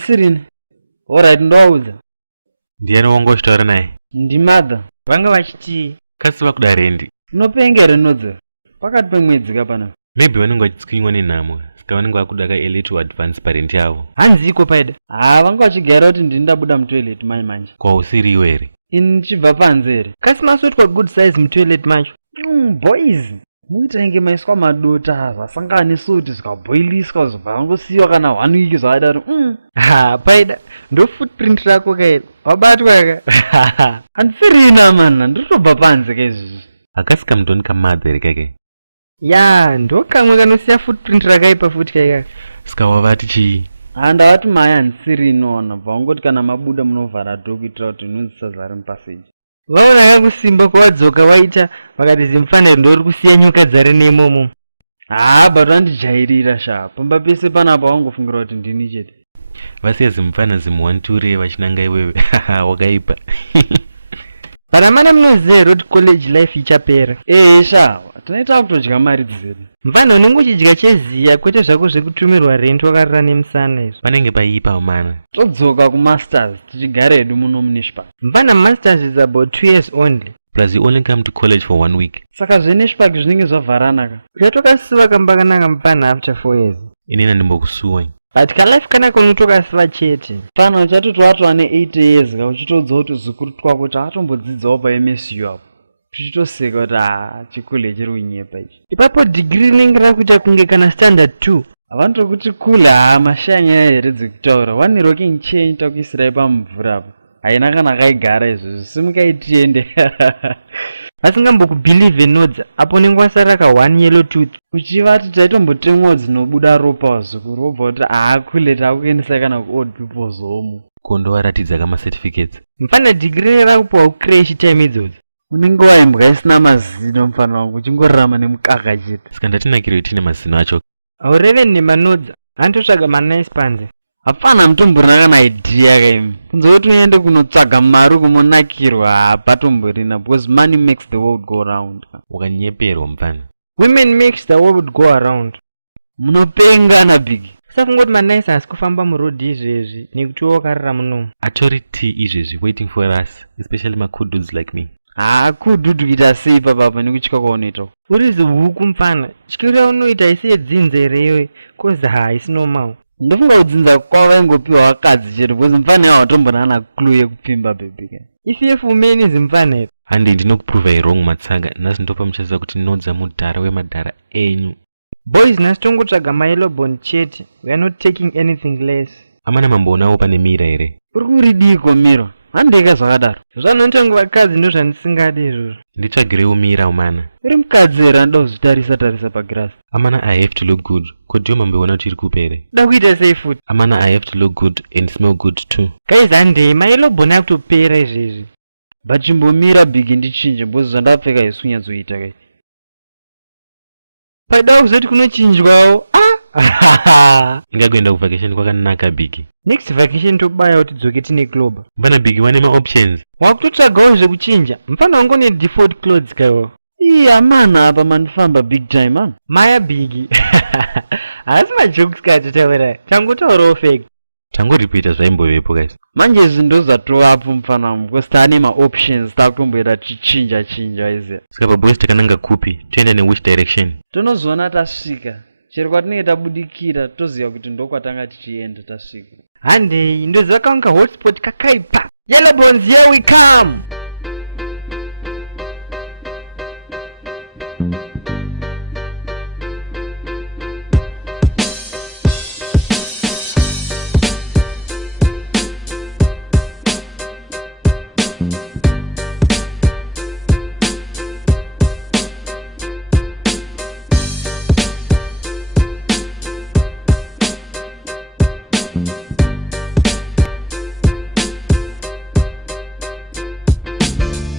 Ndisirini. Alright, ndaudza. Ndiani wangoshtaura naye? Ndimadha. Vanga vachiti Kasi vakudarendi. Unopenga rinodza. Pakati pemwedzi kapana. Maybe vanenge vachitsikinywa nenhamo. Saka vanenge vakuda kaearly to advance parent yavo. hanziko paida. Vanga vachigara kuti ndini ndabuda mutoilet mai manje. Kwausiriwo here. Ini ndichibva panze here. Kasi maswetwa good size mutoilet macho. Boys. Muita inge maiswa madota zvasangane kuti zvikabhoiliswa zvobva vangosiyiwa kana 1 week zvakadaro. Paida. Ndo footprint rako kaida. Wabatwa ka. Handisirina mana, ndirikutobva panze kaizvizvi. Akasi kamutoni kamadza here kake. Ya, ndo kamwe kanosiya footprint rakaipa futi kaikaka. Saka wavati chii? Ndavati mai handisirinona, bva vangoti kana mabuda munovhara dho kuitira kuti nhunzi dzisazare mupaseji. Vaona kusimba kwawadzoka waita vakati zimfaniro ndori kusiya nyoka dzare neimomo. But vandijairira sha. Pamba pese panapa vangofungira kuti ndini chete. Vasiya zimufana zimuwanture vachinanga iwewe. Wakaipa. Pana mana munoziva here kuti college life ichapera. Sha, tinoita kutodya mari dziri. Mfana unenge uchidya cheziya kwete zvako zvekutumirwa rent wakarira nemusana izvo. Panenge paipa mana. Todzoka kumasters tichigara hedu muno muNesh. Mfana masters is about 2 years only. Plus you only come to college for 1 week. Saka zveNesh zvinenge zvavharanaka. Yatokasiva kamba kanaka mfana after 4 years. Inini ndimbokusuwa. But kalife kanaka unotokasiva chete. Fana uchatoti watova ne8 years uchitodzoka kuti zukuru twako kuti atombodzidzawo paMSU apo. Tichitoseka kuti chikule chiri kunyepa ichi. Ipapo degree rinenge rakuita kunge kana standard 2. Havanotokuti kula mashanya here dzekutaura. One rocking chain takuisirai pamumvura apo. Haina kana kaigara izvozvo. Simukai tiende. Vasingambokubhilieve nodza apo unenge wasara ka 1 yellow tooth. Uchivati taitombotemwa dzinobuda ropa wazukuru wobva kuti kule takuendesa kana kuold people's home. Kondowaratidza kama certificates. Mfana degree rakupuwa kucrash time idzodzo. Unenge waimbwa isina mazino mfana wangu uchingorarama nemukaka chete. Saka ndatinakiriwe tine mazino acho. Aureven nemanodza andotsvaga manice panze. Hapana mutomborina kana idea kaimi. Kunze kuti uende kunotsvaga mari kumonakirwa hapatomborina because money makes the world go round. Ukanyeperwa mfana. Women makes the world go around. Munopengana big. Saka kungoti manice asi kufamba murodhi izvezvi nekuti wakarira muno. Atori tea izvezvi waiting for us, especially my cool dudes like me. Kudhudhu kuita sei papapa nekutya kwaunoita. Urizi huku mfana. Tyikira unoita isiye dzinze rewe kozi haisi normal. Ndofunga kudzinza kwavaingopiwa vakadzi chete because mfana yavo watomborana clue yekupfimba bebika. IFF women is mfana here. Handi ndinokuprova wrong matsaga. Nhasi ndopa muchaziva kuti nodza mudhara wemadhara enyu. Boys nhasi tongotsvaga mayellow bond chete. We are not taking anything less. Amana mambonawo pane mira here. Uri kuridiko miro? Handeka zvakadaro. Zvanontonge vakadzi ndozvandisingadi izvozvo. Nditsvagirewo mira umana. Iri mukadzi here anoda kuzvitarisa pagirasi. Amana I have to look good. Kodhiyo mambeona kuti iri kupere. Da kuita sei futi? Amana I have to look good and smell good too. Guys handei mayellow bond akutopera izvezvi. But chimbomira big ndichinje because zvandapfeka isu kunyatsoita kai. Paida kuzoti kunochinjwawo. Ingakuenda kuvacation kwakanaka big. Next vacation tobaya kuti dzoke tine club. Mbana big vane ma-options. Wakutotsvagawo zvekuchinja. Mfana wangu ne default clothes kaiwo. Amana apa mandifamba big time man. Maya big. Asi majokes katotaura. Tangotaurawo fake. Tangoripoita zvaimbovepo guys. Manje zvinhu zvatovapo mufana wangu because taane ma-options takutomboita tichinja iziya. Saka paboys takananga kupi? Toenda ne-which direction? Tonozoona tasvika. Chero kwatinenge tabudikira toziva kuti ndokwatanga tichienda tasvika. Handei ndoziva kanga hotspot kakaipa. Yellow bonds, here we come.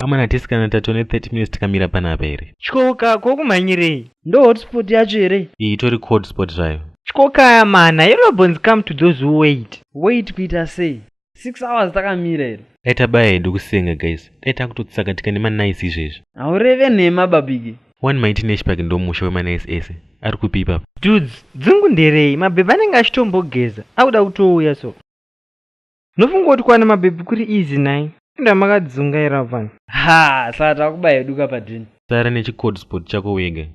Amana tisi kana tatone 30 minutes takamira panapa here. Chikoka kokumhanyirei. Ndo hotspot yacho here. Iyi itori code spot zvayo. Chikoka mana, yellow bonds come to those who wait. Wait kuita sei? 6 hours takamira here. Aitabaya hedu kusenga guys. Taitakutotsaka tika nemanice izvezvi. Haureve nhema babigi. One mighty Nesh ndo musha wemanice ese. Ari kupipa. Dudes, dzungu nderei, mabhebha anenge achitombogeza. Auda kutouya so. Nofunga kuti kwana mabhebhi kuri easy nai. Enda makadzungaira pano. Ha, saka takubaya duka padini. Sara nechicode spot chako wega.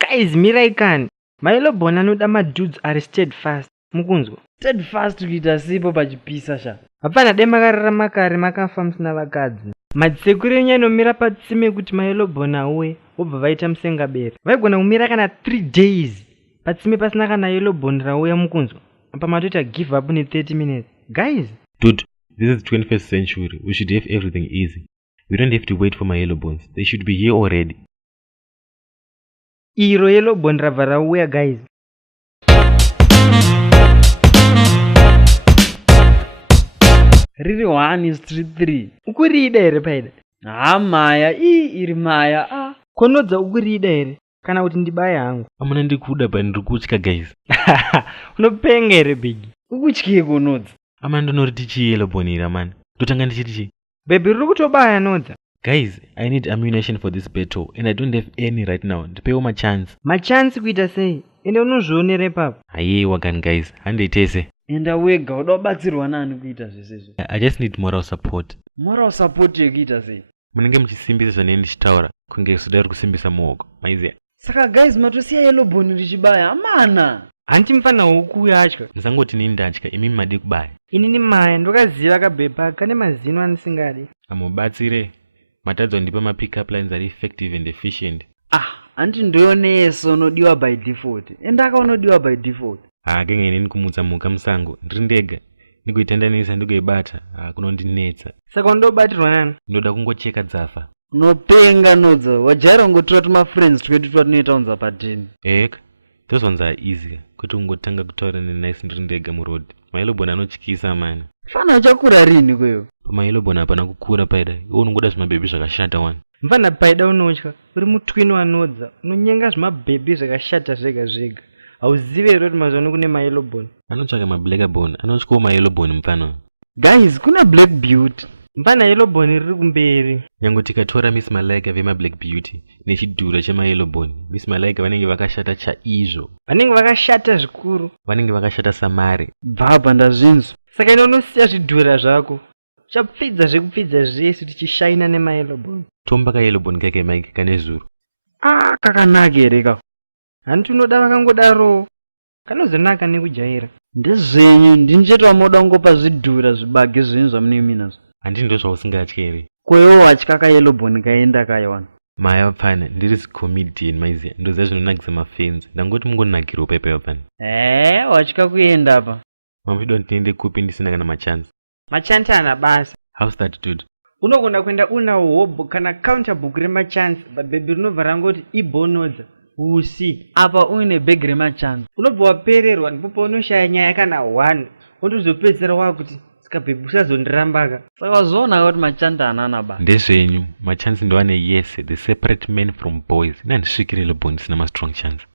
Guys, mirai kani. Maeloboni anoda madudes ari steadfast. Mukunzwa? Steadfast kuita sipo pachipisa sha. Hapana dai makararama kare makafa musina vakadzi. Madzikuru enyu anomira patsime kuti maeloboni auye vobva vaita musengabere. Vaigona kumira kana 3 days patsime pasina kana eloboni rauya. Mukunzwa? Apa matoita give up in 30 minutes. Guys, Dude, this is 21st century. We should have everything easy. We don't have to wait for my yellow bones. They should be here already. iro eloboni rabva rauya guys. Riri 1 is 3. Ukurida here paida? Maya, iri maya. Konodza ukurida here? Kana kuti ndibaya hangu? Amuna ndikuda pa ndirikutya guys. Unopenga here bigi? Ukutye konodza. Ama ndonoti chi yellow bone ira man. Ndotanga ndichiti chi? Baby riri kutobaya nodza. Guys, I need ammunition for this battle and I don't have any right now. Ndipewo ma chance. Ma chance kuita sei? Ende unozvionera ipapo. Haye wakan guys, handeitese. Enda wega uda kubatsirwa nani kuita zvesezvo? I just need moral support. Moral support yekuita sei? Munenge muchisimbisa zvanei ndichitaura kunge soda kusimbisa muoko. Maiziya. Saka guys matosiya yellow bone richibaya amana. Hanti mfana huku atya. Musangoti ini ndatya, imi made kubaya. Inini maya ndokaziva kabhebha kane mazino andisingadi. Amubatsire. Matadzwa ndipa ma pick-up lines are effective and efficient. Anti ndoyoneso unodiwa by default. Endaka unodiwa by default. Kenge ineni kumutsa muka musango. Ndiri ndega. Ndikuitendanisa ndikuibata. Kunondinetsa. Saka undobatirwa nani? Ndoda kungocheka dzafa. Unopenga nodza. Wajaira ungotora tuma friends twedu twatinoita unza padini. Eka. Those ones are easy. Kuti ungotanga kutaura nenice ndiri ndega muroad. Maeloboni anotyisa mani. Fana uchakura rini kweyo? Pamaeloboni hapana kukura paida. Iwe unongoda zvimabhebhi zvakashata wani. Mfana paida unotya. Uri mutwini wanodza. Unonyenga zvimabhebhi zvakashata zvega zvega. Hauzive here kuti mazvano kune maeloboni. Anotsvaka mablackbone. Anotyawo maeloboni mfana. Guys, kuna black beauty. Mfana eloboni riri kumberi. Nyango tikatora Miss Malaika vema Black Beauty nechidhura chemaeloboni. Miss Malaika vanenge vakashata chaizvo. Vanenge vakashata zvikuru. Vanenge vakashata samare. Baba ndazvinzwa. Saka ino unosiya zvidhura zvako. Chapfidza zvekupfidza zvese tichishaina nemaeloboni. Tomba kaeloboni kake Mike kane zuru. Kakanaka here kako. Hanti unoda vakangodaro. Kanozonaka nekujaira. Ndezvenyu ndinjeta moda kungopa zvidhura zvibage zvenyu zvamunemi nazvo. Handii ndo zvausingatyi here. Kwewo watya kaeloboni kaenda kaiwana. Maya pfana ndiri comedian maiziya. Ndoziva zvinonakisa mafans. Ndangoti mungonakirawo paipa pano. Watya kuenda apa. Mamuchido ndiende kupi ndisina kana machance. Machance ana basa. How's that dude? Unogona kuenda una hobo kana counterbook remachance. Babhebhi rinobva rangoti ibonodza. Usi. Apa uine bhegi remachance. Unobva wapererwa ndipo paunoshaya nyaya kana 1. Wotozopedzera wakuti sikabhebhi usazondirambaka. Saka wazoona kuti machance hanana basa. Ndezvenyu machance ndoane yes, the separate men from boys. Nandisvikire eloboni sina ma strong chance.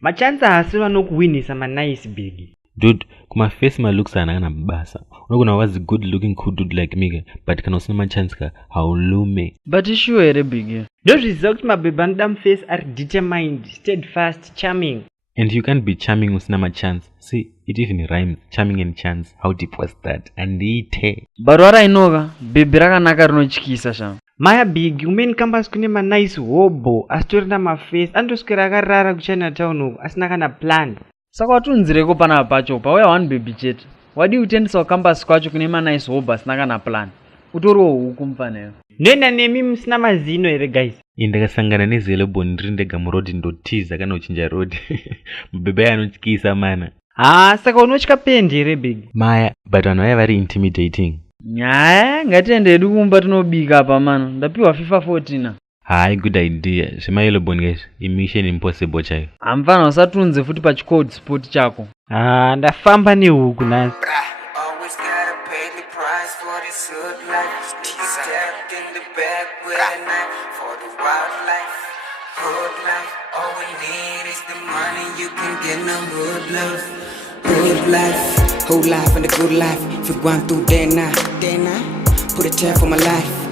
Machance haasi vanokuwinisa manice big. Dude, kuma face ma looks anana basa. Unogona wazi good looking cool dude like me, but kana usina machance ka haulume. But sure here big. Ndozviziva kuti mabhebhi anoda muface ari determined, steadfast, charming. And you can't be charming usina machance. See, it even rhymes. Charming and chance. How deep was that? Andite. But warainoka, bhebhi rakanaka rinotyisa sha. Maya big, umeni campus kune manice hobo, asitorina maface, andoswera akarara kuChinatown uko, asina kana plan. Saka watunzireko pana pacho, pauya one baby chete. Wadi utendisa campus kwacho kune manice hobo asina kana plan. Utoriwo huku mfaneyo. Ndoenda nemi musina mazino here guys. Ndakasangana nezeloboni ndiri ndega muroad ndotiza kana uchinja road. Mabhebhi anotyisa mana. Saka unotya pendi here big. Maya, but vanhu vaya vari intimidating. Nyaya, ngatiende hedu kumba tinobika apa mana. Ndapiwa FIFA 14. Hai, good idea. Zvemaeloboni guys, mission impossible chaiyo. Amfana usatunze futi pachicode spot chako. Ndafamba nehuku nasi. Hood life, whole life and a good life. If you're going through day and night, put a chair for my life.